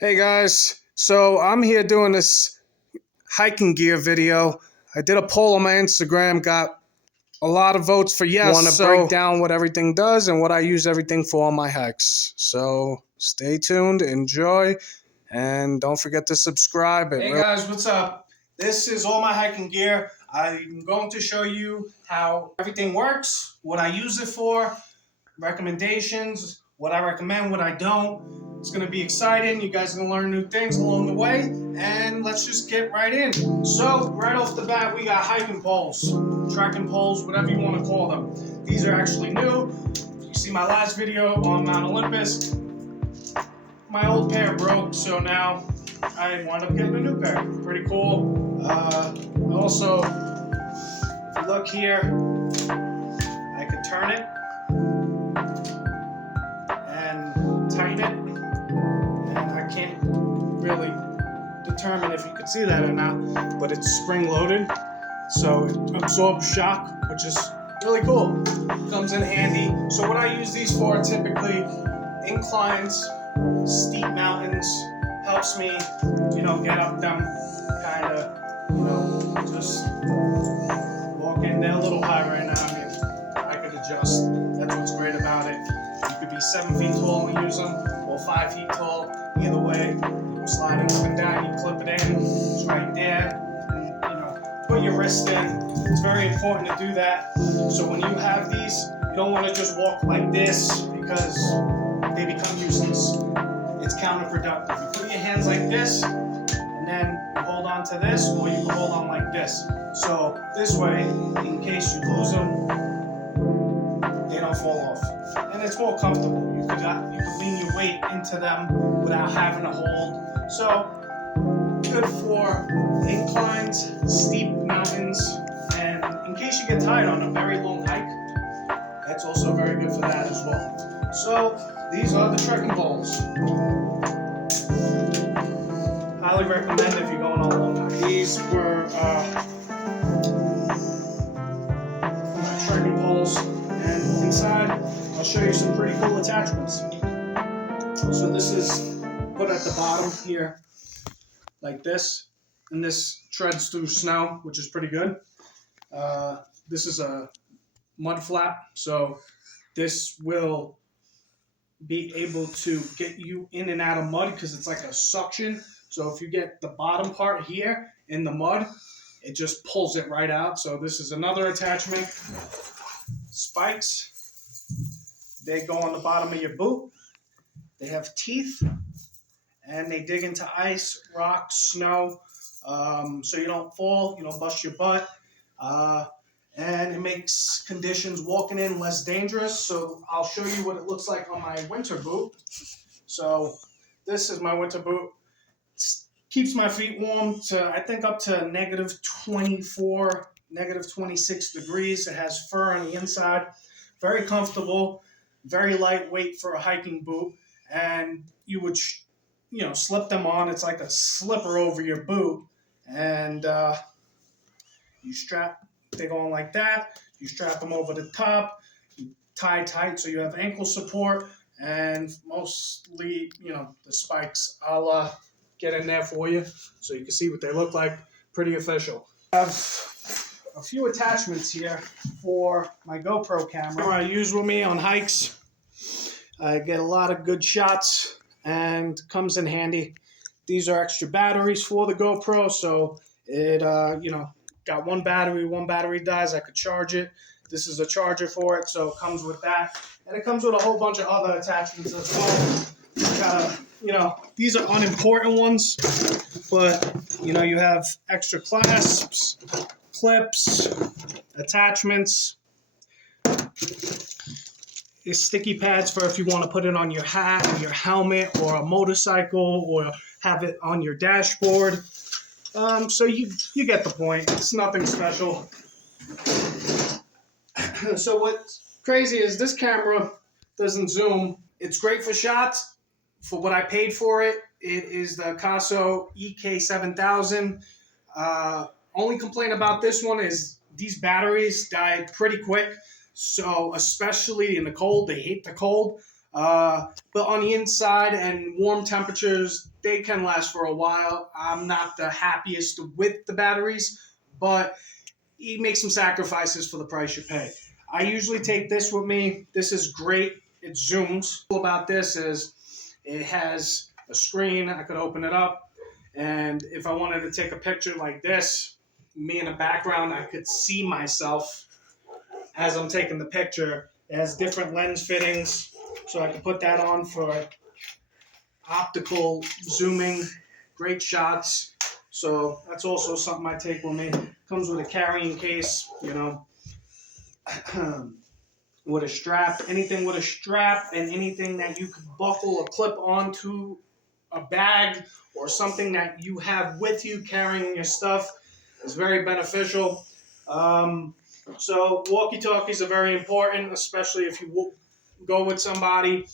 Hey guys, so I'm here doing this hiking gear video. I did a poll on my Instagram, got a lot of votes for yes. Want to break down what everything does and what I use everything for on my hikes. So stay tuned, enjoy, and don't forget to subscribe. Hey guys, what's up? This is all my hiking gear. I'm going to show you how everything works, what I use it for, recommendations, what I recommend, what I don't. It's going to be exciting. You guys are going to learn new things along the way. And let's just get right in. So, right off the bat, we got hiking poles, trekking poles, whatever you want to call them. These are actually new. You see my last video on Mount Olympus. My old pair broke, so now I wound up getting a new pair. Pretty cool. Also, if you look here, I can turn it and tighten it. I can't really determine if you could see that or not, but it's spring loaded, so it absorbs shock, which is really cool. Comes in handy. So what I use these for typically inclines, steep mountains, helps me, get up them kind of, just walking. They're a little high right now. I mean, I could adjust. That's what's great about it. You could be 7 feet tall and use them, or 5 feet tall. Either way, you slide it up and down, you clip it in, it's right there, and put your wrist in. It's very important to do that. So when you have these, you don't want to just walk like this because they become useless. It's counterproductive. You put your hands like this, and then you hold on to this, or you can hold on like this. So this way, in case you lose them, they don't fall off. And it's more comfortable. You could lean your weight into them without having to hold. So good for inclines, steep mountains, and in case you get tired on a very long hike, that's also very good for that as well. So these are the trekking poles. Highly recommend if you're going on a long hike. These were my trekking poles, and inside I'll show you some pretty cool attachments. So this is put at the bottom here, like this, and this treads through snow, which is pretty good. This is a mud flap, so this will be able to get you in and out of mud because it's like a suction. So if you get the bottom part here in the mud, it just pulls it right out. So this is another attachment. Spikes. They go on the bottom of your boot. They have teeth, and they dig into ice, rocks, snow, so you don't fall, you don't bust your butt, and it makes conditions walking in less dangerous. So I'll show you what it looks like on my winter boot. So this is my winter boot. It keeps my feet warm to, I think, up to negative 24, negative 26 degrees. It has fur on the inside. Very comfortable, very lightweight for a hiking boot. And you would, slip them on. It's like a slipper over your boot. And you strap, they go on like that. You strap them over the top. You tie tight so you have ankle support. And mostly, the spikes, I'll get in there for you so you can see what they look like. Pretty official. I have a few attachments here for my GoPro camera. I use with me on hikes. I get a lot of good shots and comes in handy. These are extra batteries for the GoPro, so it got one battery dies, I could charge it. This is a charger for it, so it comes with that. And it comes with a whole bunch of other attachments as well. These are unimportant ones, but, you have extra clasps, clips, attachments, sticky pads for if you want to put it on your hat or your helmet or a motorcycle or have it on your dashboard. So you get the point. It's nothing special. So what's crazy is this camera doesn't zoom. It's great for shots. For what I paid for it, it is the Caso EK7000. Only complaint about this one is these batteries die pretty quick. So especially in the cold, they hate the cold. But on the inside and warm temperatures, they can last for a while. I'm not the happiest with the batteries, but you make some sacrifices for the price you pay. I usually take this with me. This is great. It zooms. What about this is it has a screen. I could open it up, and if I wanted to take a picture like this, me in the background, I could see myself as I'm taking the picture. It has different lens fittings, so I can put that on for optical zooming, great shots. So that's also something I take with me. Comes with a carrying case, with a strap. Anything with a strap and anything that you could buckle or clip onto a bag or something that you have with you carrying your stuff is very beneficial. So walkie-talkies are very important, especially if you go with somebody.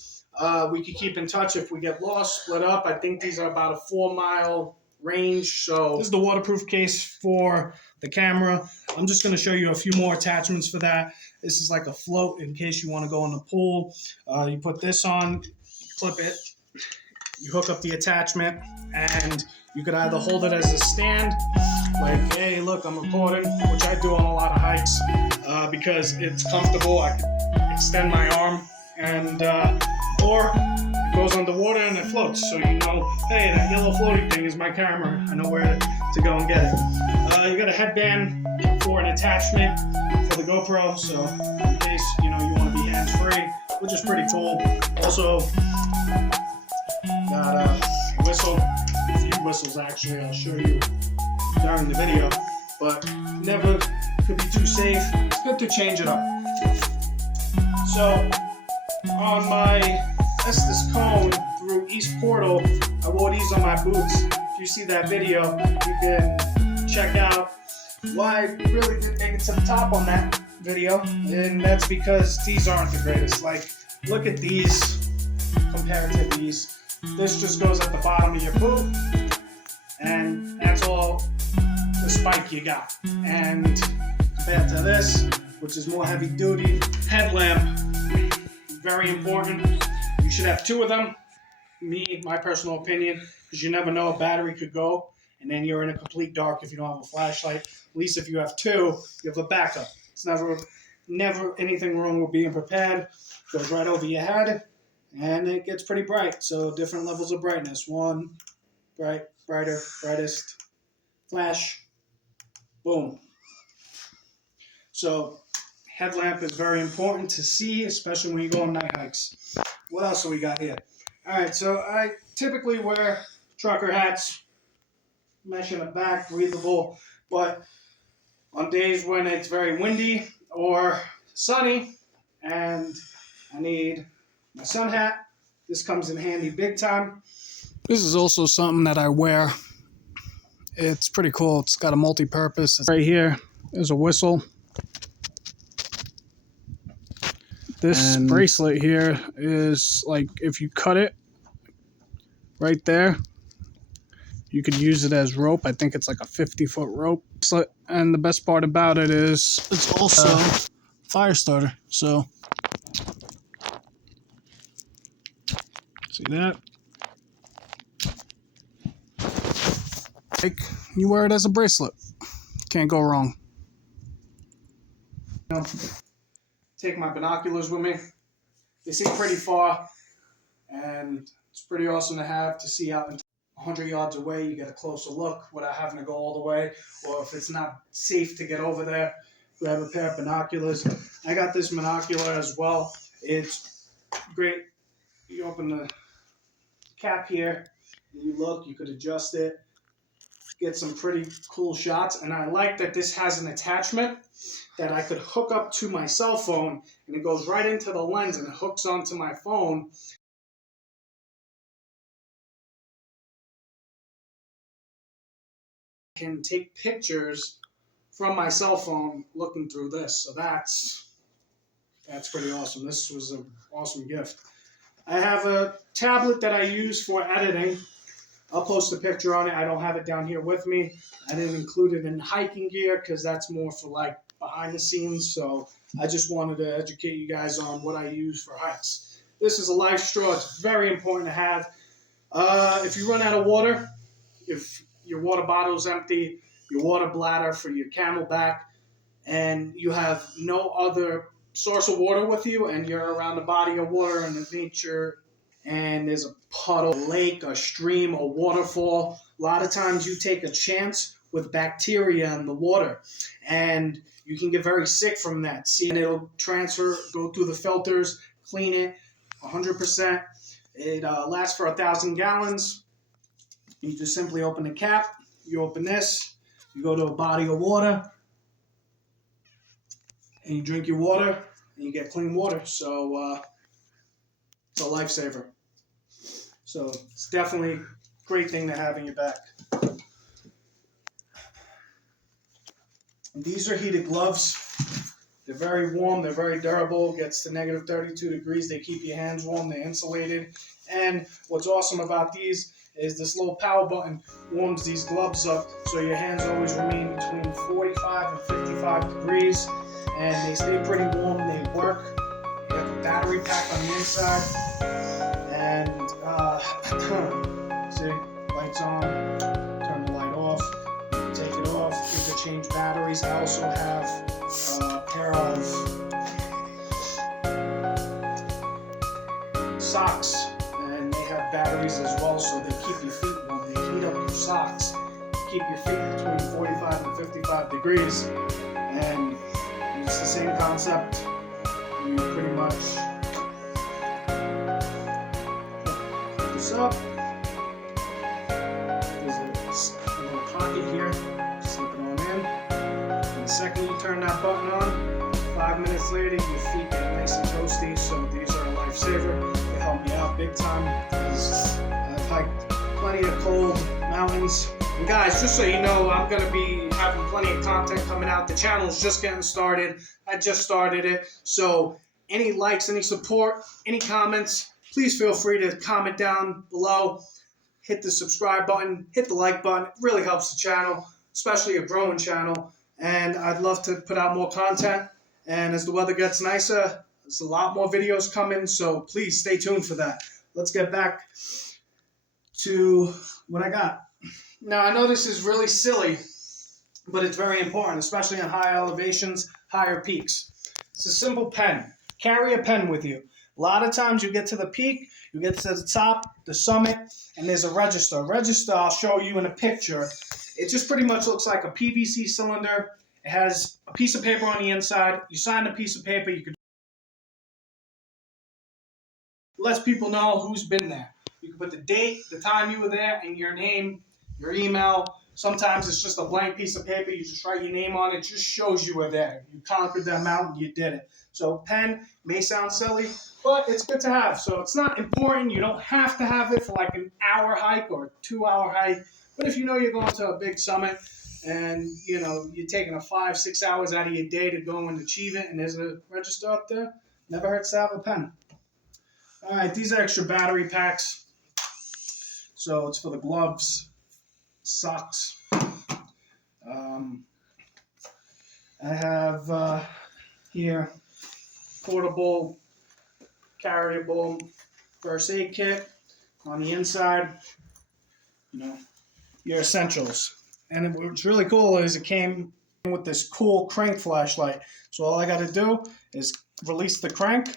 We could keep in touch if we get lost, split up. I think these are about a 4-mile range. So this is the waterproof case for the camera. I'm just going to show you a few more attachments for that. This is like a float in case you want to go in the pool. You put this on, clip it, you hook up the attachment, and you could either hold it as a stand, like, hey, look, I'm recording, which I do on a lot of hikes because it's comfortable. I can extend my arm, and or it goes underwater and it floats. So hey, that yellow floaty thing is my camera. I know where to go and get it. You got a headband for an attachment for the GoPro, so in case you want to be hands-free, which is pretty cool. Also, got a whistle, a few whistles actually. I'll show you during the video, but never could be too safe. It's good to change it up. So on my Estes cone through East Portal, I wore these on my boots. If you see that video, you can check out why I really didn't make it to the top on that video, and that's because these aren't the greatest. Like, look at these compared to these. This just goes at the bottom of your boot, and that's all the spike you got. And compared to this, which is more heavy duty, headlamp, very important. You should have 2 of them. My personal opinion, because you never know, a battery could go, and then you're in a complete dark if you don't have a flashlight. At least if you have 2, you have a backup. It's never anything wrong with being prepared. Goes right over your head, and it gets pretty bright. So different levels of brightness. 1, bright, brighter, brightest, flash, boom. So headlamp is very important to see, especially when you go on night hikes. What else do we got here? All right, so I typically wear trucker hats, mesh in the back, breathable, but on days when it's very windy or sunny and I need my sun hat, this comes in handy big time. This is also something that I wear. It's pretty cool. It's got a multi-purpose. Right here is a whistle. This bracelet here is like, if you cut it right there, you could use it as rope. I think it's like a 50-foot rope. And the best part about it is it's also a fire starter. So, see that? Like, you wear it as a bracelet. Can't go wrong. Take my binoculars with me. They see pretty far, and it's pretty awesome to have to see out. 100 yards away, you get a closer look without having to go all the way. Or if it's not safe to get over there, grab a pair of binoculars. I got this monocular as well. It's great. You open the cap here, and you look, you could adjust it, get some pretty cool shots. And I like that this has an attachment that I could hook up to my cell phone, and it goes right into the lens and it hooks onto my phone. I can take pictures from my cell phone looking through this. So that's pretty awesome. This was an awesome gift. I have a tablet that I use for editing. I'll post a picture on it. I don't have it down here with me. I didn't include it in hiking gear because that's more for like behind the scenes. So I just wanted to educate you guys on what I use for hikes. This is a life straw. It's very important to have. If you run out of water, if your water bottle is empty, your water bladder for your Camelback, and you have no other source of water with you, and you're around a body of water in the nature, and there's a puddle, a lake, a stream, a waterfall, a lot of times you take a chance with bacteria in the water, and you can get very sick from that. See, and it'll transfer, go through the filters, clean it 100%. It lasts for 1,000 gallons. You just simply open the cap, you open this, you go to a body of water, and you drink your water, and you get clean water. So it's a lifesaver. So it's definitely a great thing to have in your back. And these are heated gloves. They're very warm, they're very durable, gets to negative 32 degrees. They keep your hands warm, they're insulated. And what's awesome about these is this little power button warms these gloves up, so your hands always remain between 45 and 55 degrees, and they stay pretty warm, they work. You have a battery pack on the inside, and see, lights on, turn the light off, take it off, you can change batteries. I also have a pair of socks, and they have batteries as well, so they keep your feet warm. They heat up your socks, keep your feet between 45 and 55 degrees, and it's the same concept. You pretty much put this up. There's a little pocket here, slip it on in. And the second you turn that button on, 5 minutes later, your feet get nice and toasty. So these are a lifesaver. They help me out big time because I've hiked plenty of cold mountains. And guys, just so you know, I'm going to be having plenty of content coming out. The channel's just getting started. I just started it. So any likes, any support, any comments, please feel free to comment down below. Hit the subscribe button, hit the like button. It really helps the channel, especially a growing channel. And I'd love to put out more content. And as the weather gets nicer, there's a lot more videos coming. So please stay tuned for that. Let's get back to what I got. Now, I know this is really silly, but it's very important, especially on high elevations, higher peaks. It's a simple pen. Carry a pen with you. A lot of times you get to the peak, you get to the top, the summit, and there's a register. Register, I'll show you in a picture. It just pretty much looks like a PVC cylinder. It has a piece of paper on the inside. You sign the piece of paper, you can let people know who's been there. You can put the date, the time you were there, and your name, your email. Sometimes it's just a blank piece of paper. You just write your name on it. It just shows you were there. You conquered that mountain. You did it. So pen may sound silly, but it's good to have. So it's not important. You don't have to have it for like an hour hike or a 2-hour hike. But if you know you're going to a big summit and you know you're taking a 5-6 hours out of your day to go and achieve it, and there's a register up there, never hurts to have a pen. All right, these are extra battery packs. So it's for the gloves, socks. I have here portable, carryable first aid kit. On the inside, you know, your essentials. And what's really cool is it came with this cool crank flashlight. So all I got to do is release the crank.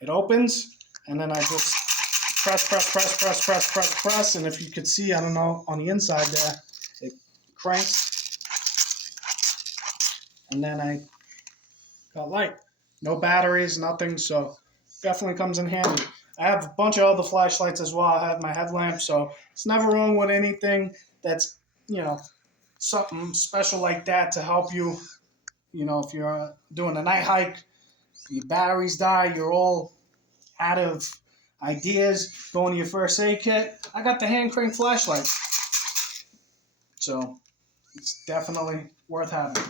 It opens, and then I just press. And if you could see, I don't know, on the inside there, it cranks. And then I got light. No batteries, nothing, so definitely comes in handy. I have a bunch of other flashlights as well. I have my headlamp, so it's never wrong with anything that's, something special like that to help you. If you're doing a night hike, your batteries die, you're all out of ideas, going to your first aid kit. I got the hand crank flashlight. So it's definitely worth having.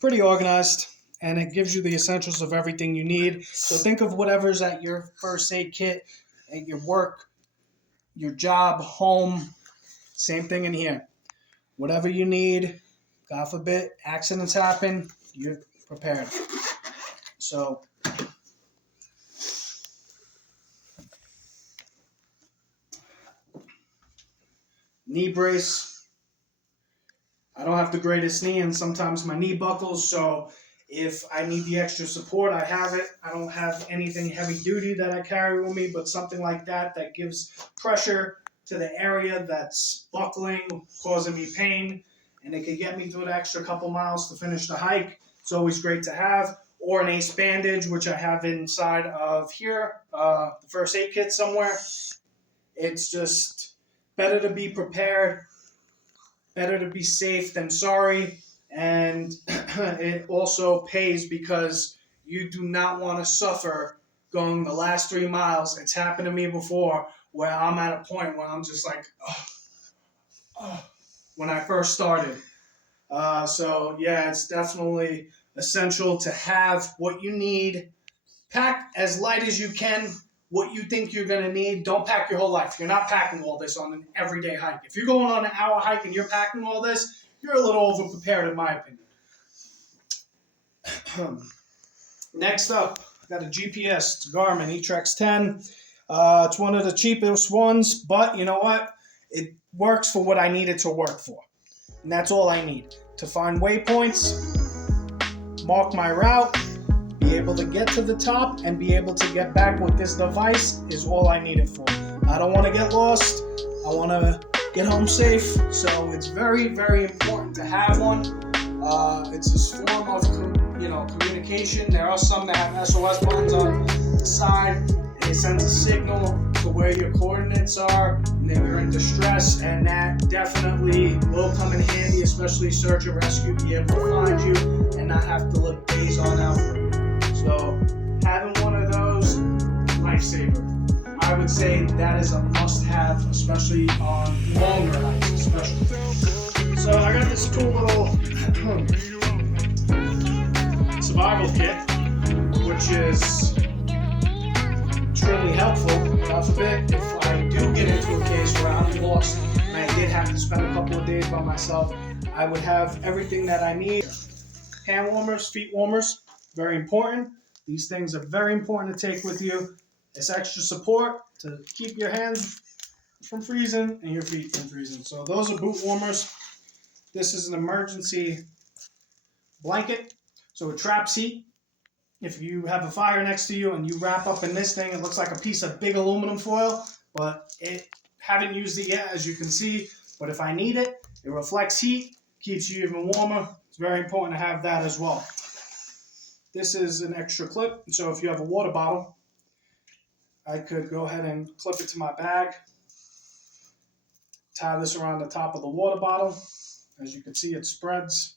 Pretty organized, and it gives you the essentials of everything you need. So think of whatever's at your first aid kit, at your work, your job, home. Same thing in here. Whatever you need, God forbid, accidents happen, you're prepared. So knee brace. I don't have the greatest knee, and sometimes my knee buckles, so if I need the extra support, I have it. I don't have anything heavy duty that I carry with me, but something like that gives pressure to the area that's buckling, causing me pain, and it could get me through the extra couple miles to finish the hike. It's always great to have. Or an ace bandage, which I have inside of here, the first aid kit somewhere. It's just better to be prepared, better to be safe than sorry, and it also pays because you do not want to suffer going the last 3 miles. It's happened to me before where I'm at a point where I'm just like, when I first started. So yeah, it's definitely essential to have what you need. Pack as light as you can. What you think you're going to need. Don't pack your whole life. You're not packing all this on an everyday hike. If you're going on an hour hike and you're packing all this, you're a little over-prepared in my opinion. Next up, I got a GPS. It's a Garmin eTrex 10. It's one of the cheapest ones, but you know what? It works for what I need it to work for. And that's all I need. To find waypoints, mark my route, be able to get to the top, and be able to get back with this device is all I need it for. I don't want to get lost. I want to get home safe. So it's very, very important to have one. It's a form of communication. There are some that have SOS buttons on the side. It sends a signal to where your coordinates are, and then you're in distress, and that definitely will come in handy, especially search and rescue, be able to find you and not have to look days on out. So having one of those, lifesaver. I would say that is a must-have, especially on longer hikes, especially. So I got this cool little survival kit, which is extremely helpful. God forbid, if I do get into a case where I'm lost and I did have to spend a couple of days by myself, I would have everything that I need. Hand warmers, feet warmers, very important. These things are very important to take with you. It's extra support to keep your hands from freezing and your feet from freezing. So those are boot warmers. This is an emergency blanket. So a trap seat. If you have a fire next to you and you wrap up in this thing, it looks like a piece of big aluminum foil, but haven't used it yet, as you can see. But if I need it, it reflects heat, keeps you even warmer. It's very important to have that as well. This is an extra clip, so if you have a water bottle, I could go ahead and clip it to my bag, tie this around the top of the water bottle. As you can see, it spreads.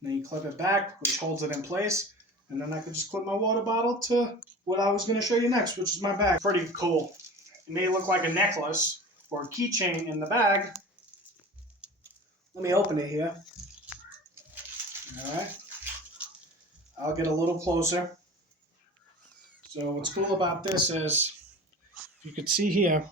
And then you clip it back, which holds it in place. And then I could just clip my water bottle to what I was going to show you next, which is my bag. Pretty cool. It may look like a necklace or a keychain in the bag. Let me open it here. All right. I'll get a little closer. So what's cool about this is, you can see here,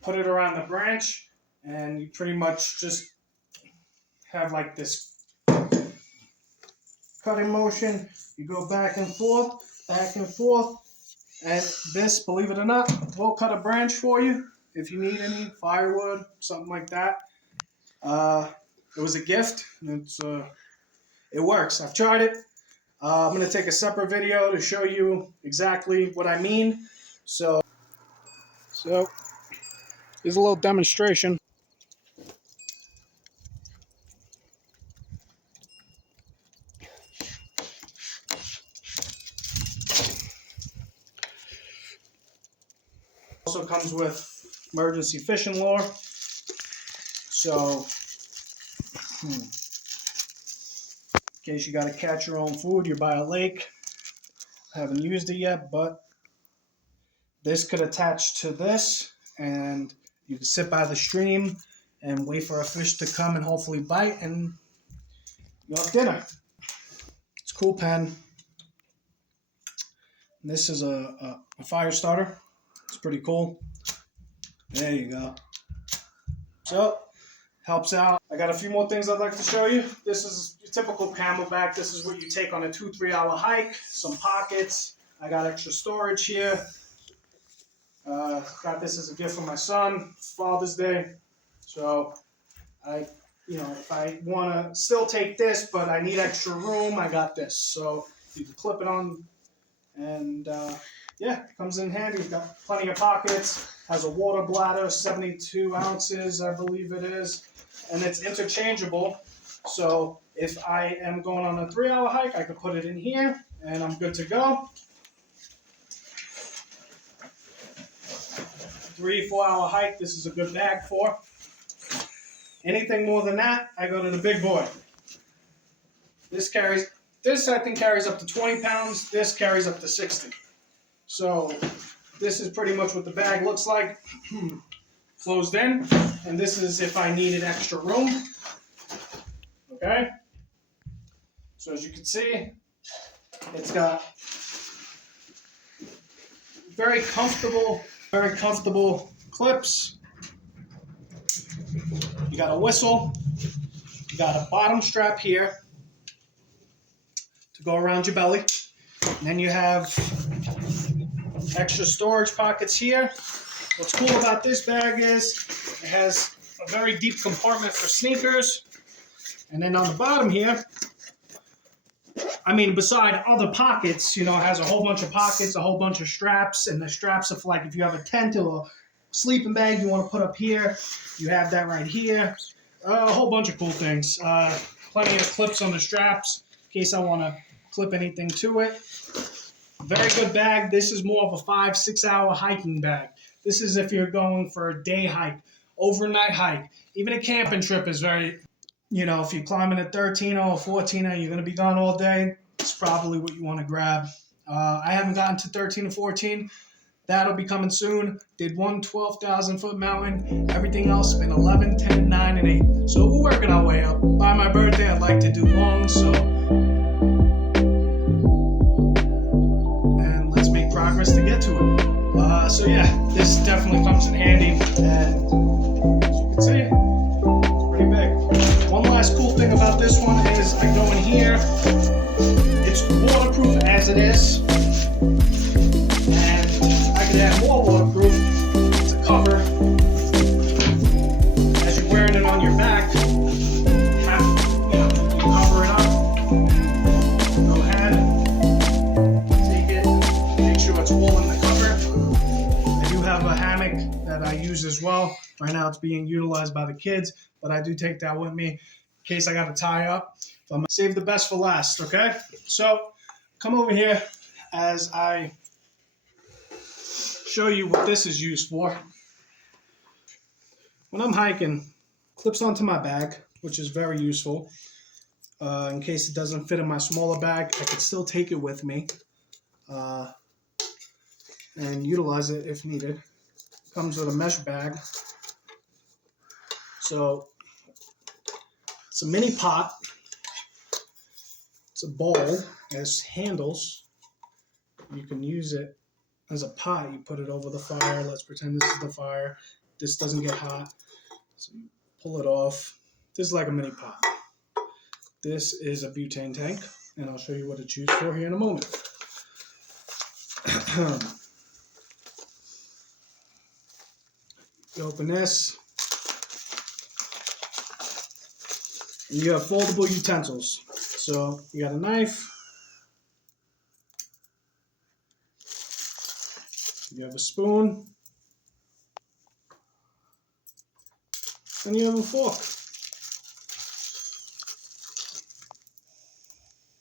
put it around the branch, and you pretty much just have like this cutting motion. You go back and forth, and this, believe it or not, will cut a branch for you if you need any firewood, something like that. It was a gift. It's it works. I've tried it. I'm going to take a separate video to show you exactly what I mean. So here's a little demonstration. Also comes with emergency fishing lure. So, in case you got to catch your own food, you're by a lake. I haven't used it yet, but this could attach to this, and you can sit by the stream and wait for a fish to come and hopefully bite, and you'll have dinner. It's a cool pen. This is a fire starter. It's pretty cool. There you go. So, helps out. I got a few more things I'd like to show you. This is your typical CamelBak. This is what you take on a 2-3 hour hike. Some pockets. I got extra storage here. Got this as a gift from my son. It's Father's Day. So, if I want to still take this, but I need extra room, I got this. So, you can clip it on, and yeah, it comes in handy. You've got plenty of pockets. Has a water bladder, 72 ounces, I believe it is. And it's interchangeable. So if I am going on a 3 hour hike, I can put it in here and I'm good to go. 3-4 hour hike, this is a good bag for. Anything more than that, I go to the big boy. This I think carries up to 20 pounds. This carries up to 60. So this is pretty much what the bag looks like. Closed in. And this is if I needed extra room. Okay? So as you can see, it's got very comfortable clips. You got a whistle. You got a bottom strap here to go around your belly. And then you have extra storage pockets here. What's cool about this bag is it has a very deep compartment for sneakers. And then on the bottom here, beside other pockets, it has a whole bunch of pockets, a whole bunch of straps, and the straps are for like if you have a tent or a sleeping bag you want to put up here, you have that right here. A whole bunch of cool things. Plenty of clips on the straps in case I want to clip anything to it. Very good bag. This is more of a 5-6 hour hiking bag. This is if you're going for a day hike, overnight hike. Even a camping trip is very, if you're climbing a 13er or 14er, you're going to be gone all day. It's probably what you want to grab. I haven't gotten to 13 or 14. That'll be coming soon. Did one 12,000 foot mountain. Everything else been 11, 10, 9, and 8. So we're working our way up. By my birthday, I'd like to do long, so. And let's make progress to get to it. So yeah, this definitely comes in handy. And as you can see, it's pretty big. One last cool thing about this one is I go in here. It's waterproof as it is. Add more waterproof to cover as you're wearing it on your back. You cover it up. Go ahead, take it, make sure it's all in the cover. I do have a hammock that I use as well. Right now it's being utilized by the kids, but I do take that with me in case I got to tie up. So I'm gonna save the best for last, okay? So come over here as I show you what this is used for. When I'm hiking, clips onto my bag, which is very useful. In case it doesn't fit in my smaller bag, I can still take it with me and utilize it if needed. Comes with a mesh bag. So it's a mini pot. It's a bowl. It has handles. You can use it as a pot. You put it over the fire. Let's pretend this is the fire. This doesn't get hot. So you pull it off. This is like a mini pot. This is a butane tank, and I'll show you what it's used for here in a moment. You open this. And you have foldable utensils. So you got a knife. You have a spoon. And you have a fork.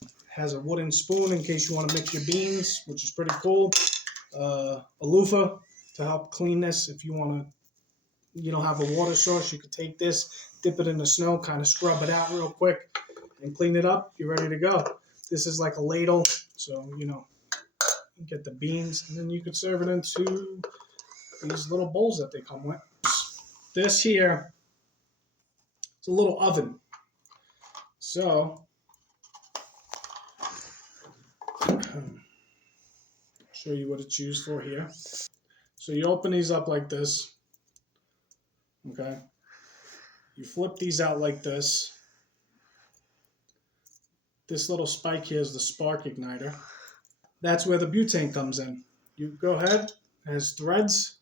It has a wooden spoon in case you want to mix your beans, which is pretty cool. A loofah to help clean this. If you don't have a water source, you could take this, dip it in the snow, kind of scrub it out real quick, and clean it up. You're ready to go. This is like a ladle, so you get the beans, and then you could serve it into these little bowls that they come with. This here, it's a little oven. So show you what it's used for here. So you open these up like this. Okay. You flip these out like this. This little spike here is the spark igniter. That's where the butane comes in. You go ahead, it has threads.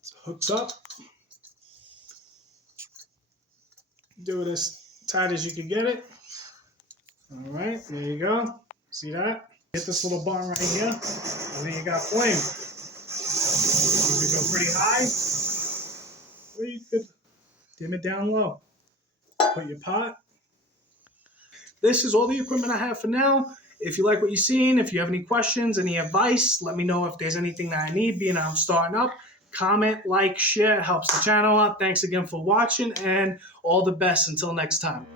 It hooks up. Do it as tight as you can get it. All right, there you go. See that? Hit this little button right here, and then you got flame. You could go pretty high, or you could dim it down low. Put your pot. This is all the equipment I have for now. If you like what you're seeing, if you have any questions, any advice, let me know if there's anything that I need, being I'm starting up. Comment, like, share, it helps the channel out. Thanks again for watching, and all the best until next time.